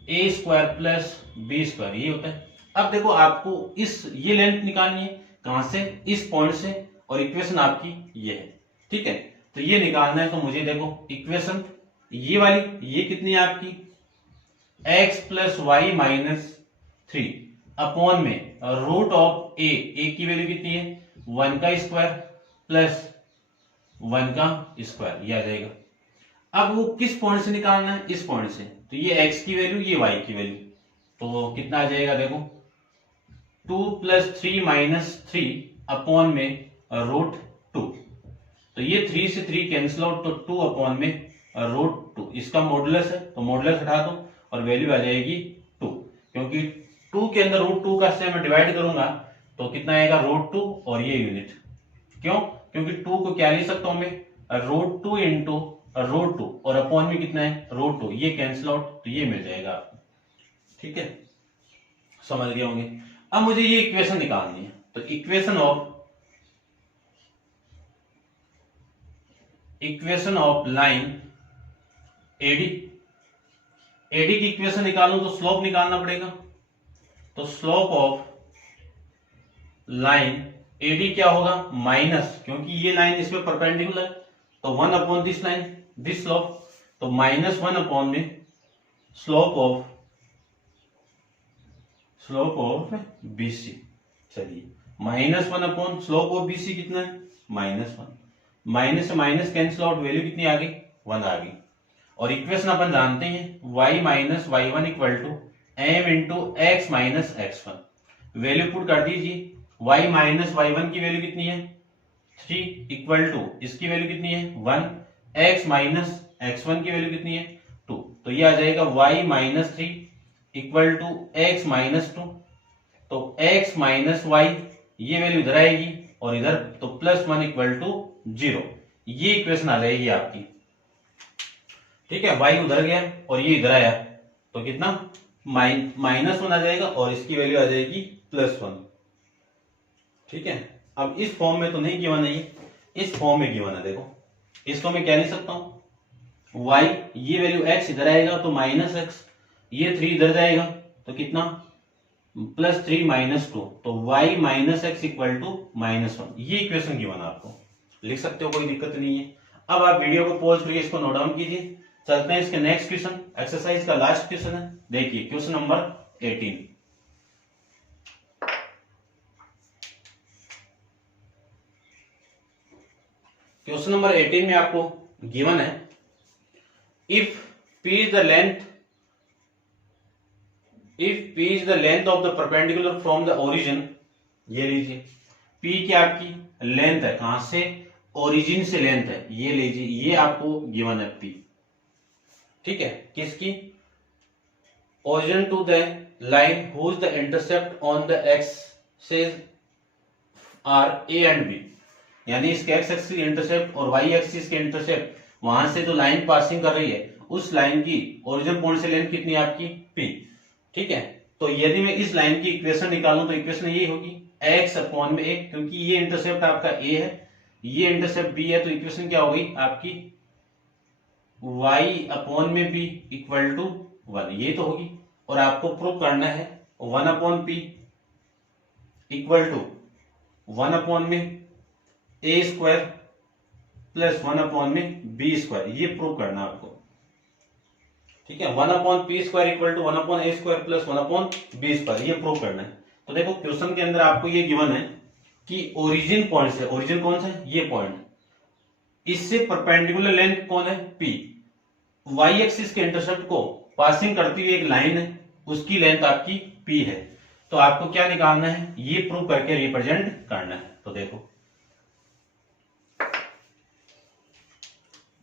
A square plus B square, ये होता है। अब देखो आपको ये लेंथ निकालनी है, कहां से, इस पॉइंट से, और इक्वेशन आपकी ये है, ठीक है। तो ये निकालना है, तो मुझे देखो इक्वेशन ये वाली, ये कितनी है आपकी, x plus y minus 3 upon में रूट ऑफ ए की वैल्यू कितनी है, 1 का स्क्वायर प्लस 1 का स्क्वायर, ये आ जाएगा। अब वो किस पॉइंट से निकालना है, इस पॉइंट से, तो ये x की वैल्यू, ये y की वैल्यू, तो कितना आ जाएगा देखो, 2 प्लस 3 माइनस 3 अपॉन में रूट 2, तो ये 3 से 3 कैंसिल आउट, तो 2 अपॉन में रूट 2, इसका मॉडुलस है तो मॉडुलस हटा दो और वैल्यू आ जाएगी 2, क्योंकि 2 के अंदर रूट 2 का से मैं डिवाइड करूंगा तो कितना आएगा, रूट 2 और ये यूनिट, क्यों, क्योंकि 2 को क्या लिख सकता हूं मैं, रूट 2 इंटू रूट 2 और अपॉन में कितना है, रूट 2, ये कैंसिल आउट, तो ये मिल जाएगा आपको, ठीक है, समझ गए होंगे। अब मुझे ये इक्वेशन निकालनी है, तो इक्वेशन ऑफ लाइन एडी की इक्वेशन निकालूं तो स्लोप निकालना पड़ेगा, तो स्लोप ऑफ लाइन एडी क्या होगा, माइनस, क्योंकि ये लाइन इसमें परपेंडिकुलर, तो 1 upon this line, this slope, तो -1 अपॉन में स्लोप ऑफ BC, चलिए -1 अपॉन स्लोप ऑफ BC कितना है, -1, माइनस से माइनस कैंसिल आउट, वैल्यू कितनी आ गई, 1 आ गई। और इक्वेशन अपन जानते हैं y minus y one equal to m into x minus x1, value put कर दीजिए, y माइनस वाई वन की वैल्यू कितनी है, 3 इक्वल टू इसकी वैल्यू कितनी है, 1, x माइनस x1 की वैल्यू कितनी है, 2, तो ये आ जाएगा y minus 3 equal to x minus 2, तो x माइनस वाई, ये वैल्यू इधर आएगी और इधर, तो +1 इक्वल टू 0, ये इक्वेशन आ जाएगी आपकी, ठीक है। y उधर गया और ये इधर आया, तो कितना, -1 आ जाएगा और इसकी वैल्यू आ जाएगी +1, ठीक है। अब इस फॉर्म में तो नहीं गिवन है, इस फॉर्म में गिवन है, देखो इसको मैं क्या लिख सकता हूं, y, ये वैल्यू x इधर आएगा तो -x, ये 3 इधर जाएगा तो कितना, +3 -2, तो y minus x equal to -1, ये इक्वेशन गिवन है, आपको लिख सकते हो, कोई दिक्कत नहीं है। अब आप वीडियो को पॉज करके इसको नोट डाउन कीजिए, चलते हैं इसके नेक्स्ट क्वेश्चन, एक्सरसाइज का लास्ट क्वेश्चन है, देखिए क्वेश्चन नंबर 18। क्वेश्चन नंबर 18 में आपको गिवन है, if P is the length of the perpendicular from the origin, ये लीजिए P की आपकी लेंथ है, कहां से, ओरिजिन से लेंथ है, ये लीजिए, ये आपको गिवन है P, ठीक है, किसकी, origin to the line whose the intercept on the axis are A and B, यानी इसके एक्स एक्सिस इंटरसेप्ट और वाई एक्सिस के इंटरसेप्ट, वहां से जो लाइन पासिंग कर रही है उस लाइन की ओरिजिन पॉइंट से लेंथ कितनी है आपकी, P, ठीक है। तो यदि मैं इस लाइन की इक्वेशन निकालूं तो इक्वेशन ये होगी x अपॉन में a, क्योंकि ये इंटरसेप्ट आपका a है, ये इंटरसेप्ट b है, तो इक्वेशन क्या होगी आपकी y अपॉन में b इक्वल टू 1, ये तो होगी। और आपको प्रूव करना है 1 upon p equal to 1 upon में a स्क्वायर प्लस 1 अपॉन में b स्क्वायर, ये प्रूव करना है आपको, ठीक है। 1 upon p square equal to 1 upon a square plus 1 upon b square, ये प्रूव करना है। तो देखो क्वेश्चन के अंदर आपको ये गिवन है कि ओरिजिन पॉइंट से, ओरिजिन कौन सा है, ये पॉइंट, इससे परपेंडिकुलर लेंथ कौन है, P, वाई एक्सिस के इंटरसेप्ट को पासिंग करती हुई एक लाइन है, उसकी लेंथ आपकी P है। तो आपको क्या निकालना है, ये प्रूव करके रिप्रेजेंट करना है। तो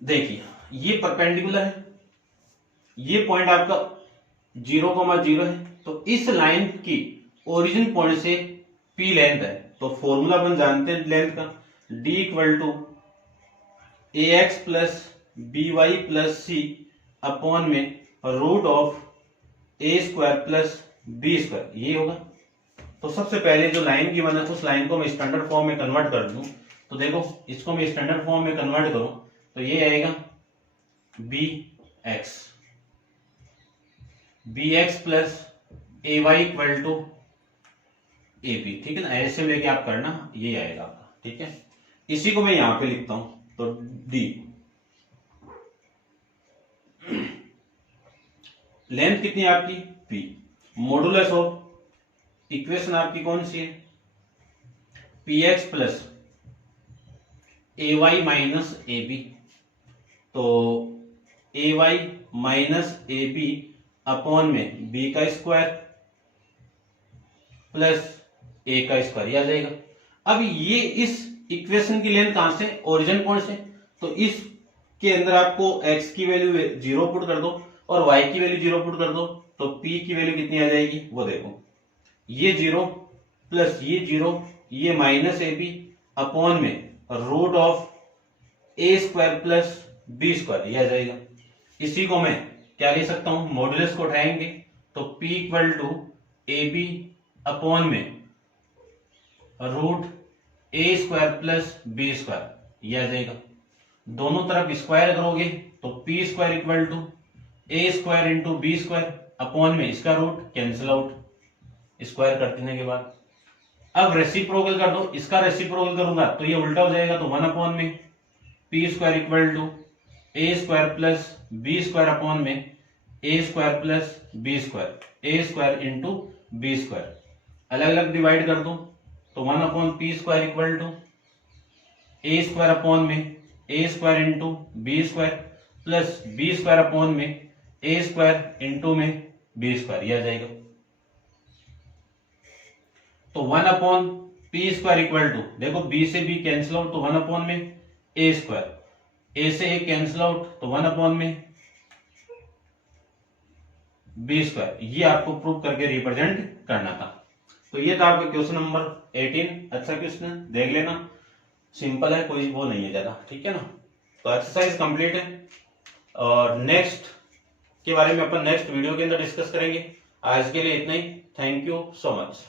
देखिए ये परपेंडिकुलर है, ये पॉइंट आपका 0,0 है, तो इस लाइन की ओरिजिन पॉइंट से P लेंथ है, तो फॉर्मूला अपन जानते हैं लेंथ का, D equal to AX plus BY plus C upon में root of A square plus B square, ये होगा। तो सबसे पहले जो लाइन की बना उस लाइन को मैं स्टैंडर्ड फॉर्म में कन्वर्ट कर दूं, तो देखो इसको मैं स्टैंडर्ड फॉर्म में कन्वर्ट करूं तो ये आएगा bx plus ay equal to ab, ठीक है ना, ऐसे लेके आप करना, ये आएगा आपका, ठीक है। इसी को मैं यहां पे लिखता हूं, तो d लेंथ कितनी है आपकी p, मॉडुलस ऑफ इक्वेशन आपकी कौन सी है, px plus ay minus ab, तो ay माइनस ab अपॉन में b का स्क्वायर प्लस a का स्क्वायर, ये आ जाएगा। अब ये इस इक्वेशन की लेंथ कहां से, ओरिजिन पॉइंट से, तो इसके अंदर आपको x की वैल्यू 0 पुट कर दो और y की वैल्यू 0 पुट कर दो, तो p की वैल्यू कितनी आ जाएगी वो देखो, ये 0 प्लस ये 0, ये माइनस ab अपॉन में root of a square plus b square, ये आ जाएगा। इसी को मैं क्या लिख सकता हूं, मॉडुलस को उठाएंगे तो p equal to ab upon में root a square plus b square, ये आ जाएगा। दोनों तरफ स्क्वायर करोगे तो p square equal to a square into b square upon में इसका रूट कैंसिल आउट, स्क्वायर कर देने के बाद अब रेसिप्रोकल कर दो, इसका रेसिप्रोकल करूंगा तो ये उल्टा हो जाएगा, तो 1 अपॉन में p square equal to a square plus b square upon में a square plus b square, a square into b square, अलग अलग डिवाइड कर दो, तो 1 upon p square equal to a square upon में a square into b square plus b square upon में a square into में b square, ये आ जाएगा। तो 1 upon p square equal to, देखो b से b कैंसिल आउट, तो 1 अपॉन में a स्क्वायर, a से a कैंसिल आउट, तो 1 अपॉन में b स्क्वायर, ये आपको प्रूव करके रिप्रेजेंट करना था। तो ये था आपका क्वेश्चन नंबर 18, अच्छा क्वेश्चन है, देख लेना, सिंपल है, कोई वो नहीं है ज्यादा, ठीक है ना। तो एक्सरसाइज कंप्लीट है और नेक्स्ट के बारे में अपन नेक्स्ट वीडियो के अंदर डिस्कस करेंगे। आज के लिए इतना ही, थैंक यू सो मच।